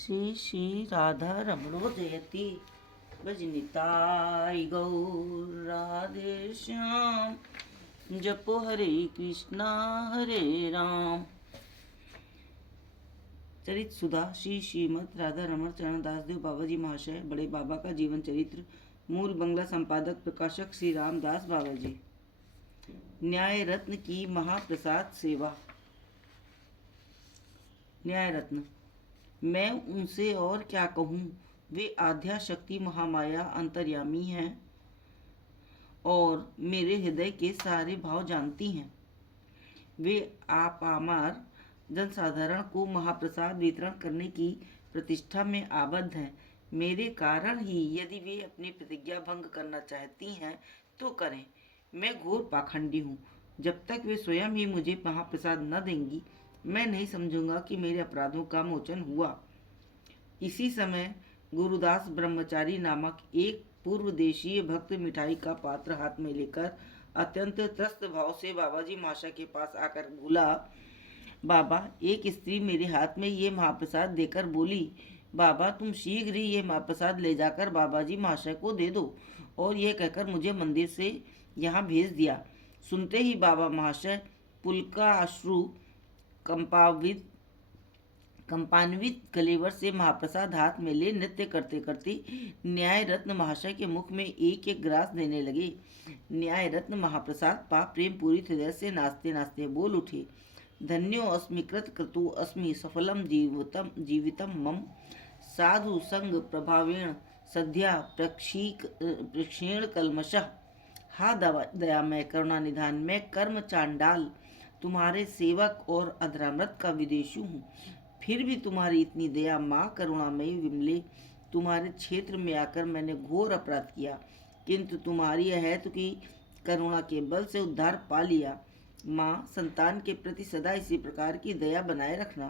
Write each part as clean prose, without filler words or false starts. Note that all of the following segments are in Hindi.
श्री श्री राधा रमणो जयति भजनिताय गौर राधे श्याम जपो हरे कृष्णा हरे राम। चरित सुधा श्री श्रीमद राधा रमण चरण दासदेव बाबा जी महाशय बड़े बाबा का जीवन चरित्र। मूल बंगला संपादक प्रकाशक श्री रामदास बाबा जी। न्याय रत्न की महाप्रसाद सेवा। न्याय रत्न। मैं उनसे और क्या कहूँ, वे आद्या शक्ति महामाया अंतर्यामी हैं और मेरे हृदय के सारे भाव जानती हैं। वे आप आमार जनसाधारण को महाप्रसाद वितरण करने की प्रतिष्ठा में आबद्ध हैं। मेरे कारण ही यदि वे अपनी प्रतिज्ञा भंग करना चाहती हैं तो करें। मैं घोर पाखंडी हूँ। जब तक वे स्वयं ही मुझे महाप्रसाद न देंगी मैं नहीं समझूंगा कि मेरे अपराधों का मोचन हुआ। इसी समय गुरुदास ब्रह्मचारी नामक एक पूर्व देशीय भक्त मिठाई का पात्र हाथ में लेकर अत्यंत त्रस्त भाव से बाबा जी महाशय के पास आकर बोला, बाबा, एक स्त्री मेरे हाथ में ये महाप्रसाद देकर बोली, बाबा तुम शीघ्र ही ये महाप्रसाद ले जाकर बाबा जी महाशय को दे दो, और यह कहकर मुझे मंदिर से यहाँ भेज दिया। सुनते ही बाबा महाशय पुलका अश्रु कंपान्वित कलेवर से महाप्रसाद हाथ में ले नृत्य करते करते न्याय रत्न महाशय के मुख में एक एक ग्रास देने लगे। न्याय रत्न महाप्रसाद पा प्रेम पूरी हृदय से नाचते नाचते बोल उठे, धन्यो अस्मि कृत क्रतु अस्मि सफलम जीवितम मम साधु संग प्रभावेण सद्या प्रक्षीण कलमशः। हा दयामय करुणा निधान, मैं कर्म चांडाल तुम्हारे सेवक और अधरामृत का विदेशी हूँ, फिर भी तुम्हारी इतनी दया माँ करुणामयी विमले। तुम्हारे क्षेत्र में आकर मैंने घोर अपराध किया, किंतु तुम्हारी अहेतु की करुणा के बल से उद्धार पा लिया। माँ, संतान के प्रति सदा इसी प्रकार की दया बनाए रखना।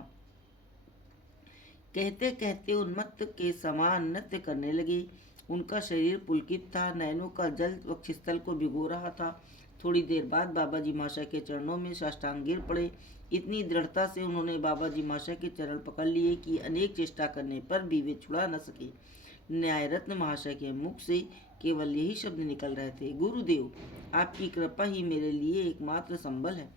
कहते कहते उन्मत्त के समान नृत्य करने लगे। उनका शरीर पुलकित था, नयनों का जल वक्षस्थल को भिगो रहा था। थोड़ी देर बाद बाबा जी महाशय के चरणों में साष्टांग गिर पड़े। इतनी दृढ़ता से उन्होंने बाबा जी महाशय के चरण पकड़ लिए कि अनेक चेष्टा करने पर भी वे छुड़ा न सके। न्याय रत्न महाशय के मुख से केवल यही शब्द निकल रहे थे, गुरुदेव, आपकी कृपा ही मेरे लिए एकमात्र संबल है।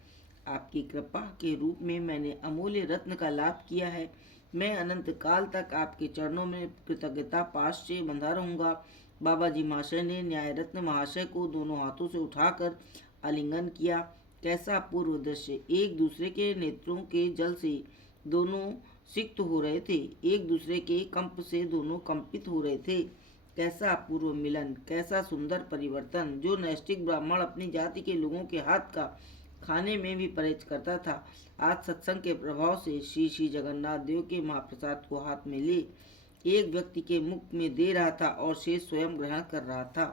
आपकी कृपा के रूप में मैंने अमूल्य रत्न का लाभ किया है। मैं अनंत काल तक आपके चरणों में कृतज्ञता पाश से बंधा रहूंगा। बाबा जी महाशय ने न्याय रत्न महाशय को दोनों हाथों से उठाकर आलिंगन किया। कैसा पूर्व दृश्य! एक दूसरे के नेत्रों के जल से दोनों सिक्त हो रहे थे, एक दूसरे के कंप से दोनों कंपित हो रहे थे। कैसा अपूर्व मिलन, कैसा सुंदर परिवर्तन! जो नैष्ठिक ब्राह्मण अपनी जाति के लोगों के हाथ का खाने में भी परहेज करता था, आज सत्संग के प्रभाव से श्री श्री जगन्नाथ देव के महाप्रसाद को हाथ में ले एक व्यक्ति के मुख में दे रहा था और शेष स्वयं ग्रहण कर रहा था।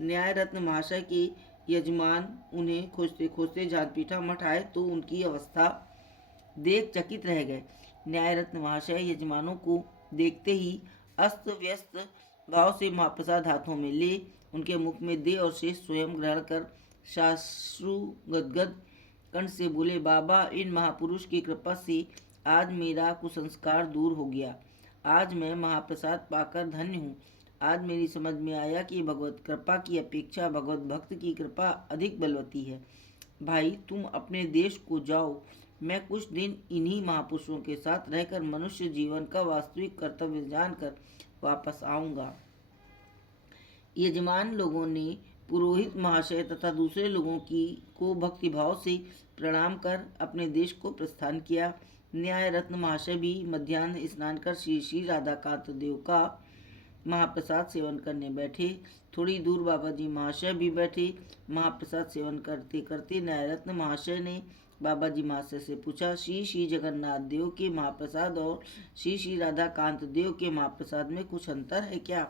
न्याय रत्न महाशय के यजमान उन्हें खोजते खोजते जातपीठा मठ आए तो उनकी अवस्था देख चकित रह गए। न्याय रत्न महाशय यजमानों को देखते ही अस्त व्यस्त भाव से महाप्रसाद हाथों में ले उनके मुख में दे और शेष स्वयं ग्रहण कर शाश्रु गदगद कंठ से बोले, बाबा, इन महापुरुष की कृपा से आज मेरा कुसंस्कार दूर हो गया। आज मैं महाप्रसाद पाकर धन्य हूँ। आज मेरी समझ में आया कि भगवत कृपा की अपेक्षा भगवत भक्त की कृपा अधिक बलवती है। भाई, तुम अपने देश को जाओ, मैं कुछ दिन इन्हीं महापुरुषों के साथ रहकर मनुष्य जीवन का वास्तविक कर्तव्य जानकर वापस आऊँगा। यजमान लोगों ने पुरोहित महाशय तथा दूसरे लोगों को भक्तिभाव से प्रणाम कर अपने देश को प्रस्थान किया। न्याय रत्न महाशय भी मध्याह्न स्नान कर श्री श्री राधाकांत देव का महाप्रसाद सेवन करने बैठे। थोड़ी दूर बाबा जी महाशय भी बैठे। महाप्रसाद सेवन करते करते न्याय रत्न महाशय ने बाबा जी महाशय से पूछा, श्री श्री जगन्नाथ देव के महाप्रसाद और श्री श्री राधाकांत देव के महाप्रसाद में कुछ अंतर है क्या?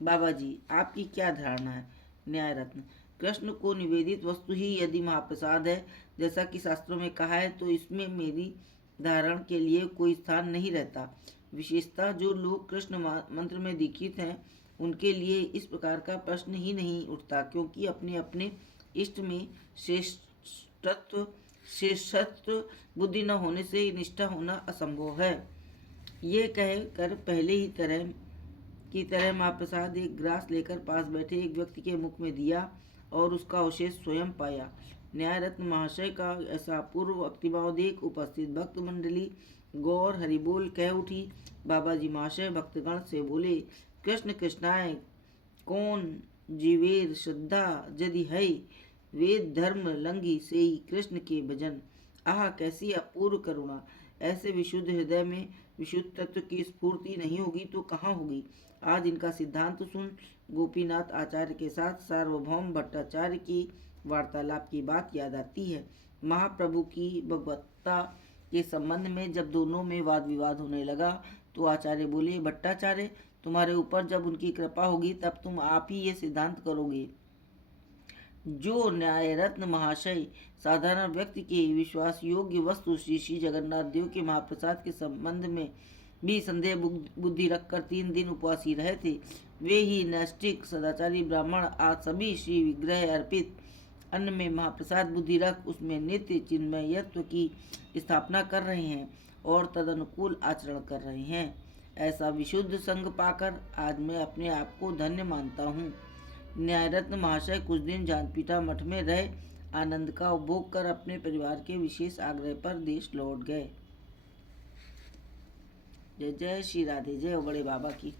बाबा जी, आपकी क्या धारणा है? न्याय रत्न, कृष्ण को निवेदित वस्तु ही यदि महाप्रसाद है, जैसा कि शास्त्रों में कहा है, तो इसमें मेरी धारण के लिए कोई स्थान नहीं रहता। विशेषतः जो लोग कृष्ण मंत्र में दीक्षित हैं उनके लिए इस प्रकार का प्रश्न ही नहीं उठता, क्योंकि अपने अपने इष्ट में श्रेष्ठत्व बुद्धि न होने से निष्ठा होना असंभव है। ये कह कर पहले ही तरह महाप्रसाद एक ग्रास लेकर पास बैठे एक व्यक्ति के मुख में दिया और उसका अवशेष स्वयं पाया। न्यायरत्न महाशय का ऐसा अपूर्व भक्तिभाव देख उपस्थित भक्त मंडली गौर हरिबोल कह उठी। बाबा जी महाशय भक्तगण से बोले, कृष्ण कृष्णाय कौन जीवेर श्रद्धा यदि है, वेद धर्म लंघी से ही कृष्ण के भजन। आह कैसी अपूर्व करुणा! ऐसे विशुद्ध हृदय में विशुद्ध तत्व की स्फूर्ति नहीं होगी तो कहाँ होगी। आज इनका सिद्धांत सुन गोपीनाथ आचार्य के साथ सार्वभौम भट्टाचार्य की वार्तालाप की बात याद आती है। महाप्रभु की भगवत्ता के संबंध में जब दोनों में वाद विवाद होने लगा तो आचार्य बोले, भट्टाचार्य, तुम्हारे ऊपर जब उनकी कृपा होगी तब तुम आप ही ये सिद्धांत करोगे जो न्यायरत्न महाशय साधारण व्यक्ति के विश्वास योग्य वस्तु श्री श्री जगन्नाथ देव के महाप्रसाद के संबंध में भी संदेह बुद्धि रखकर 3 दिन उपवासी रहे थे, वे ही नैष्ठिक सदाचारी ब्राह्मण आज सभी श्री विग्रह अर्पित अन्न में महाप्रसाद बुद्धि रख उसमें नित्य चिन्मयत्व की स्थापना कर रहे हैं और तदनुकूल आचरण कर रहे हैं। ऐसा विशुद्ध संग पाकर आज मैं अपने आप को धन्य मानता हूँ। न्यायरत्न महाशय कुछ दिन जानपीठा मठ में रह आनंद का उपभोग कर अपने परिवार के विशेष आग्रह पर देश लौट गए। जय जय श्री राधे, जय बड़े बाबा की।